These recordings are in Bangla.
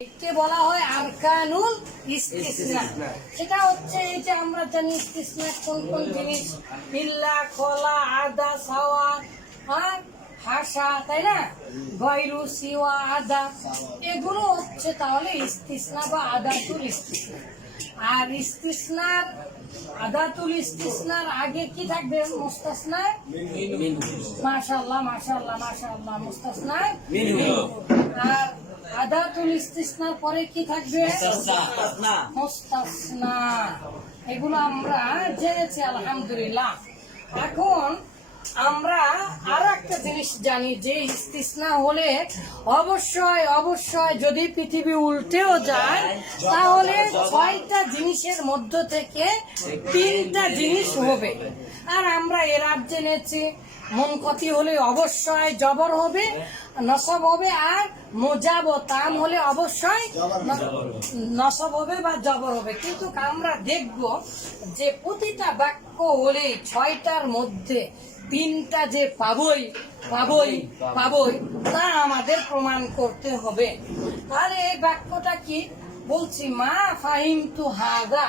একে বলা হয় আরকানুল ইস্তিসনা। সেটা হচ্ছে এই যে আমরা জানি ইস্তিসনা কোন কোন জিনিস ইল্লা খোলা আদা সাওয়া হ্যাঁ হাসা তাই না? গৈরু সিওয়া আদা এগুলো হচ্ছে তাহলে ইস্তিসনা বা আদাতুল ইস্তিসনা। আর ইস্তিসনার আদাতুল ইস্তিসনার আগে কি থাকবে? মুস্তাসনা মাশাআল্লাহ মাশাআল্লাহ মাশাআল্লাহ মুস্তাসনা আর ইস্তিসনার পরে কি থাকবে? মুস্তাসনা। এগুলো আমরা জেনেছি আলহামদুলিল্লাহ। এখন আমরা আর একটা জিনিস জানি যে ইস্তিসনা হলে অবশ্যই অবশ্যই যদি পৃথিবী উল্টেও যায় তাহলে ছয়টা জিনিসের মধ্য থেকে তিনটা জিনিস হবে। আর আমরা এর জেনেছি মন ক্ষতি হলে অবশ্যই জবর হবে নসব হবে আর মোজাব তাম হলে অবশ্যই নসব হবে বা জবর হবে। কিন্তু আমরা দেখব যে প্রতিটা বাক্য হলে ছয়টার মধ্যে তিনটা যে পাবই পাবই পাবই তা আমাদের প্রমাণ করতে হবে। তাহলে এই বাক্যটা কি? বলছি মা ফাহিম তু হাগা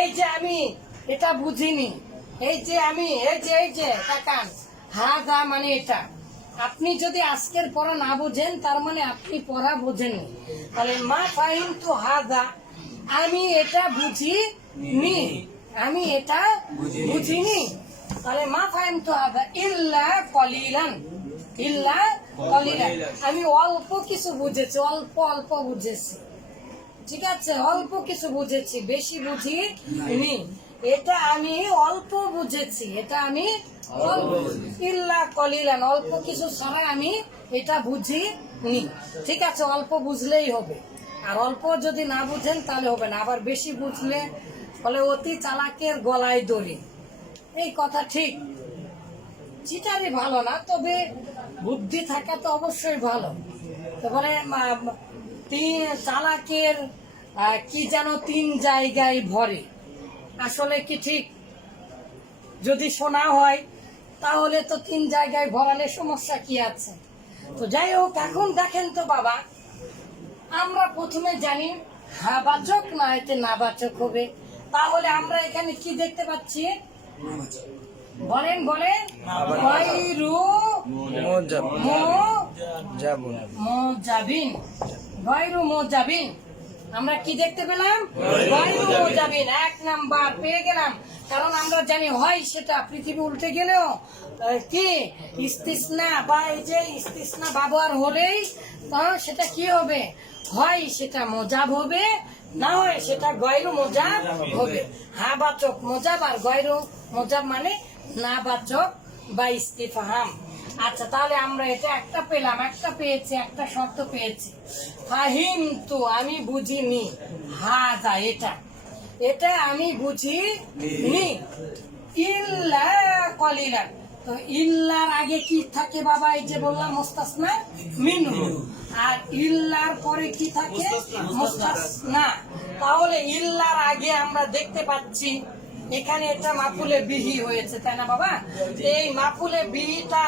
এই যে আমি এটা বুঝিনি। এই যে আমি এই যে এই যে তাকান। হাগা মানে এটা। আপনি যদি আজকের পড়া না বোঝেন, তার মানে আপনি পড়া বোঝেননি। তাহলে মা ফাহিম তো হাগা আমি এটা বুঝি নি আমি এটা বুঝিনি। তাহলে মা ফাহিম তো হাগা ইল্লা কলিলান ইল্লা কলিলান। আমি অল্প কিছু বুঝেছি, অল্প অল্প বুঝেছি। ঠিক আছে? অল্প কিছু বুঝেছি, বেশি বুঝি নি এটা আমি অল্প বুঝেছি, এটা আমি ইল্লা কলিলান, অল্প কিছু ছাড়া আমি এটা বুঝি নি। ঠিক আছে, অল্প বুঝলেই হবে। আর অল্প যদি না বুঝেন, তাহলে হবে না। আবার বেশি বুঝলে বলে অতি চালাকের গলায় দড়ি। এই কথা ঠিক। চিটারি ভালো না, তবে বুদ্ধি থাকা তো অবশ্যই ভালো। তারপরে তিন চালাকের কি যেন তিন জায়গায় ভরে। আসলে কি ঠিক? যদি শোনা হয় তাহলে তো তিন জায়গায় ভরালে সমস্যা কি আছে? তো যাই হোক এখন দেখেন তো বাবা আমরা প্রথমে জানি হা বাচক না এতে না বাচক হবে। তাহলে আমরা এখানে কি দেখতে পাচ্ছি? বলেন বলেন। গৈরু মোজাবিন। গৈরু মোজাবিন। আমরা কি দেখতে পেলাম? মোজাবিন এক নাম্বার পেয়ে গেলাম। কারণ আমরা জানি হয় সেটা পৃথিবী উল্টে গেলেও কি? ইস্তিসনা বা এই যে ইস্তিসনা ব্যবহার হলেই তখন সেটা কি হবে? হয় সেটা মোজাব হবে না হয় সেটা গয়রু মোজাব হবে। হ্যাঁ বাচক মোজাব আর গয়রু মোজাব মানে না বাচক বা ইস্তিফাহাম। আচ্ছা তাহলে আমরা এটা একটা পেলাম একটা পেয়েছি একটা শর্ত পেয়েছি। ফাহিম তো আমি বুঝিনি। হাজা এটা। এটা আমি বুঝি নি ইল্লা কলিলান। তো ইল্লার আগে কি থাকে বাবা? এই যে বললাম মোস্তাসনা? মিনু আর ইল্লার পরে কি থাকে? মোস্তাসনা। তাহলে ইল্লার আগে আমরা দেখতে পাচ্ছি এখানে এটা মাপুলে বিহি হয়েছে তাই না বাবা? এই মাপুলে বিহিটা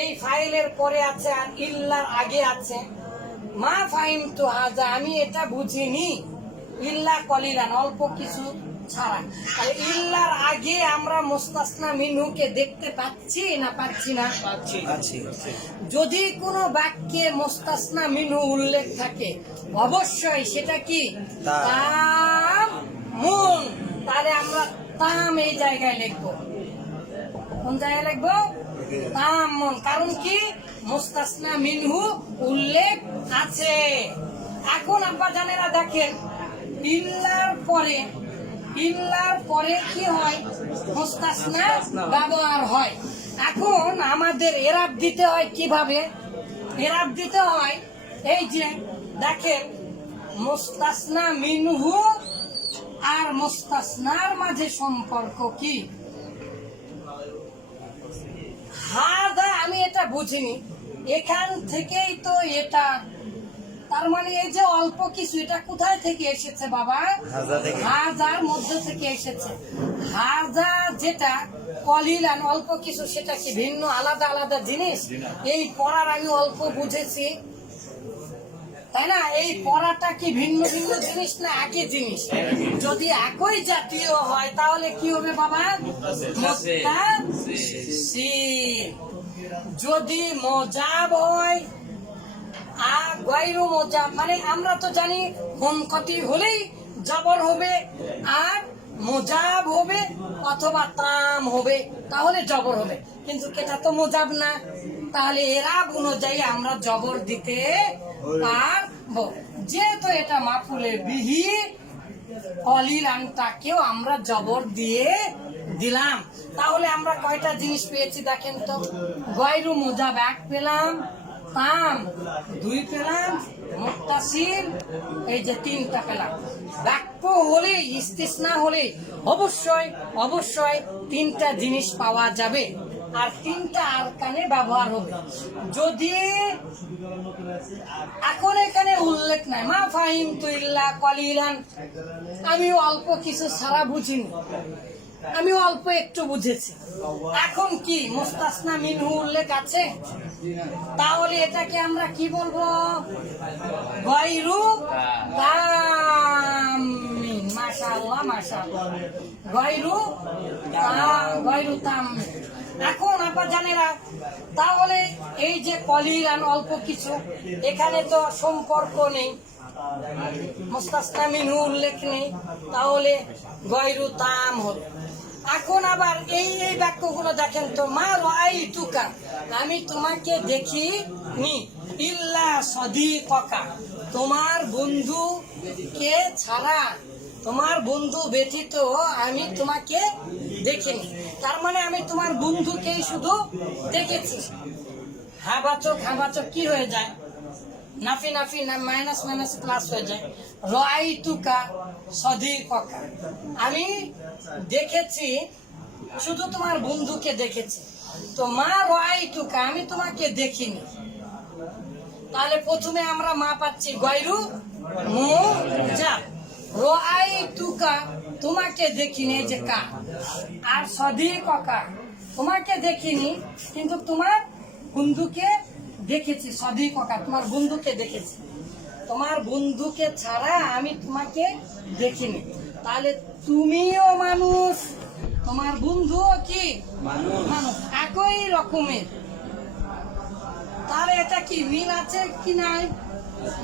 এই ফাইলের পরে আছে আর ইল্লার আগে আছে। মা ফাইম তো হাজা আমি এটা বুঝিনি। ইল্লা কলিলান অল্প কিছু ছাড়া। আর ইল্লার আগে আমরা মোস্তাসনা মিনুকে দেখতে পাচ্ছি না পাচ্ছি না? যদি কোনো বাক্যে মোস্তাসনা মিনু উল্লেখ থাকে অবশ্যই সেটা কি? তাম মুন। তাহলে আমরা তাম এই জায়গায় লিখব। কোন জায়গায় লিখব? তাম মুন। কারণ কি? মোস্তাসনা মিনহু উল্লেখ আছে। এখন আব্বা জানেরা দেখেন ইল্লার পরে ইল্লার পরে কি হয়? মোস্তাসনা। ব্যবহার হয়। এখন আমাদের এরাব দিতে হয় কীভাবে? এরাব দিতে হয় এই যে দেখেন মোস্তাসনা মিনহু আর মোস্তাসনার মাঝে সম্পর্ক কি? হাদা আমি এটা বুঝিনি। এখান থেকেই তো এটা। তার মানে এই যে অল্প কিছু এটা কোথায় থেকে এসেছে বাবা? হাজার মধ্যে থেকে এসেছে। হাজা যেটা কলিলান অল্প কিছু সেটা কি ভিন্ন আলাদা আলাদা জিনিস? এই পড়ার আমি অল্প বুঝেছি। তাই না? এই পড়াটা কি ভিন্ন ভিন্ন জিনিস না একই জিনিস? যদি একই জাতীয় হয়, তাহলে কি হবে বাবা। যদি মজাব হয় আর মজাব। মানে আমরা তো জানি হোমকতি হলেই জবর হবে, আর মোজাব হবে অথবা তাম হবে, তাহলে জবর হবে। কিন্তু এটা তো মোজাব না। তাহলে এরা অনুযায়ী আমরা জবর দিতে পারব যেহেতু এটা মাফুলে বিহি অলিলানটাকেও আমরা জবর দিয়ে দিলাম। তাহলে আমরা কয়টা জিনিস পেয়েছি দেখেন তো? গয়রু মোজাব এক পেলাম, তাম দুই পেলাম মুক্তাসিল এই যে তিনটা পেলাম। বাক্য হলে ইস্তিসনা হলে অবশ্যই অবশ্যই তিনটা জিনিস পাওয়া যাবে। আর তিনটা আর কানে ব্যবহার হবে। যদি এখন এখানে উল্লেখ নাই, মা ফাহিম তুইল্লা কলিলান। আমি অল্প কিছু সারা বুঝিনি। আমি অল্প একটু বুঝেছি। এখন কি মুস্তাসনা মিনহু উল্লেখ আছে? তাহলে এটাকে আমরা কি বলব? গৈরু তামিন মাশাআল্লাহ মাশাআল্লাহ। গৈরু তা- গৈরু তামিন এখন আপা জানেরা, তাহলে এই যে কলিলান অল্প কিছু, এখানে তো সম্পর্ক নেই। মুস্তাসনা উল্লেখ নেই, তাহলে গৈরু তাম হল। এখন আবার এই এই বাক্যগুলো দেখেন তো, মা রাই তুকা আমি তোমাকে দেখি নি ইল্লা সদি ককা তোমার বন্ধু কে ছাড়া তোমার বন্ধু ব্যতীত আমি তোমাকে দেখিনি। তার মানে আমি তোমার বন্ধুকেই শুধু দেখেছি। হাবাচক হাবাচক কি হয়ে যায়? নাফি নাফি, না মাইনাস মাইনাস, প্লাস হয়ে যায়। রাই তুকা সদি ককা আমি দেখেছি, শুধু তোমার বন্ধুকে দেখেছি। তো মা রাই তুকা আমি তোমাকে দেখিনি। তাহলে প্রথমে আমরা মা পাচ্ছি গয়রু মু যা তুকা তোমাকে দেখিনি যে কা। আর সদি ককা তোমাকে দেখিনি কিন্তু তোমার বন্ধুকে দেখেছি সদি ককা তোমার বন্ধুকে দেখেছি। তোমার বন্ধুকে ছাড়া আমি তোমাকে দেখিনি। তাহলে তুমিও মানুষ তোমার বন্ধুও কি? মানুষ। একই রকমের। তাহলে এটা কি মিল আছে কি নাই?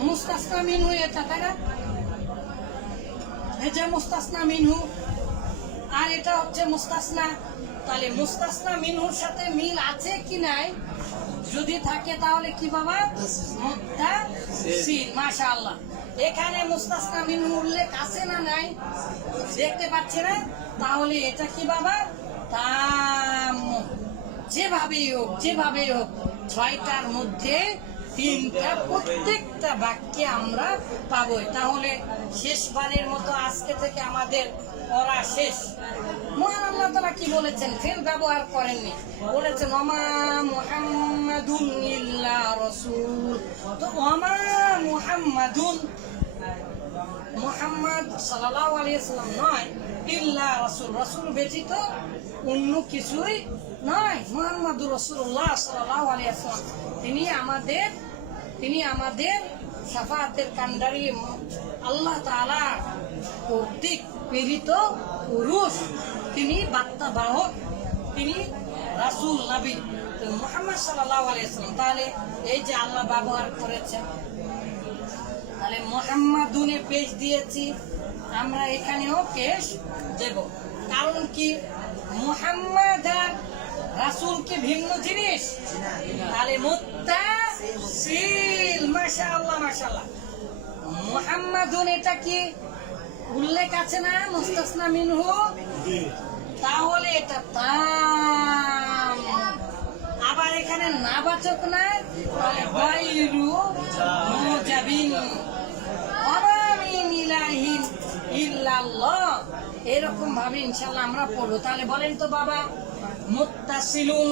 মুস্তাসনা মিনহু এটা তাই না? যে মুস্তাসনা মিনহু। আর এটা হচ্ছে মুস্তাসনা। তাহলে মুস্তাসনা মিনহুর সাথে মিল আছে কি নাই? যদি থাকে তাহলে কি বাবা? মুত্তা সিন মাশাআল্লাহ। এখানে মুস্তাসনা মিনহু উল্লেখ আছে না নাই? দেখতে পাচ্ছে না? তাহলে এটা কি বাবা? তাম, যেভাবেই হোক যেভাবেই হোক, ছয়টার মধ্যে তিনটা প্রত্যেকটা বাক্যে আমরা পাবো তাহলে শেষবারের মতো আজকে থেকে আমাদের পড়া শেষ। মহান তারা কি বলেছেন? ফের ব্যবহার করেননি। বলেছেন অমা মুহাম্মাদুন ইল্লা রসুল। তো অমা মুহাম্মাদুন, মোহাম্মদ সাল্লাল্লাহু আলাইহি নয়, ইল্লা রাসূল। রাসূল ব্যতীত অন্য কিছুই নয় আলাইহি সাল্লাম তিনি আমাদের তিনি আমাদের শাফাতের কান্ডারি আল্লাহ তাআলা কর্তৃক পুরুষ। তিনি বার্তা বাহক, তিনি রাসূল, নবী। মুহাম্মদ সাল্লাল্লাহু আলাইহি তাহলে এই যে আল্লাহ ব্যবহার করেছেন, তাহলে মোহাম্মদুনে পেশ দিয়েছি, আমরা এখানেও পেশ দেব। কারণ কি? মোহাম্মদ রাসুল কি ভিন্ন জিনিস। তাহলে মুত্তাসিল মাশাআল্লাহ মাশাআল্লাহ। মোহাম্মদুন এটা কি উল্লেখ আছে না? মুস্তাসনা মিনহু? তাহলে এটা তাম। আবার এখানে নাবাচক না? তাহলে গায়রু মুজাবিন। অমামিন ইলাহিন ইল্লাল্লাহ। এরকম ভাবে ইনশাআল্লাহ আমরা পড়ব। তাহলে বলেন তো বাবা। মুত্তাসিলুন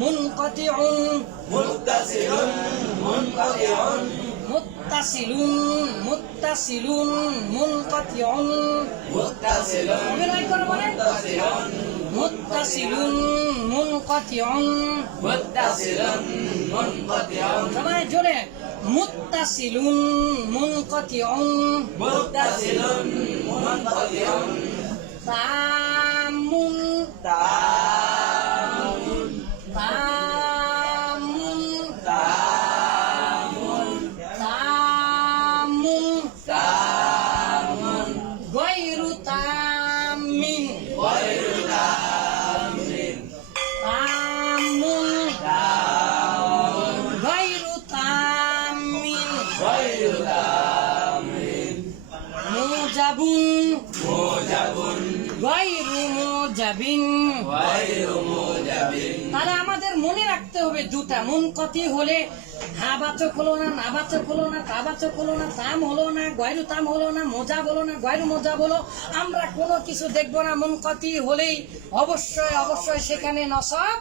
মুনকাতিউন। মুত্তাসিলুন মুনকাতিউন। মুত্তাসিলুন মুত্তাসিলুন মুনকাতিউন। মুত্তাসিলুন অভিনয় করে বলেন মুত্তাসিলুন মুনকাতিউন। মুত্তাসিলুন মুনকাতিউন। সবাই জোরে। মুত্তাসিলুন মুনকাতিউন। মুত্তাসিলুন মুনকাতিউন। তামুন। তামুন মুজাবুন। গায়রু মুজাবিন। গায়রু মুজাবিন। তাহলে আমাদের মনে রাখতে হবে দুটা। মন কতি হলে হা বাচক হলো না না বাচক হলো না তা বাচক হলো না তাম হলো না গয়রু তাম হলো না মজা বলো না গয়রু মোজা বলো। আমরা কোনো কিছু দেখব না মন কতি হলেই অবশ্যই অবশ্যই সেখানে নসব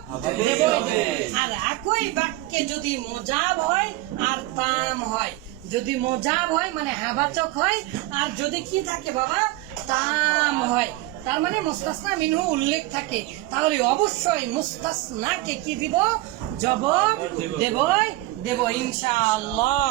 আর একই বাক্যে যদি মোজাব হয় আর তাম হয়। যদি মজা হয় মানে হাবাচক হয় আর যদি কি থাকে বাবা তাম হয়। তার মানে মুস্তাসনা মিনহু উল্লেখ থাকে। তাহলে অবশ্যই মুস্তাসনাকে কি দিব? জবাব দেবই। দেব ইনশাআল্লাহ।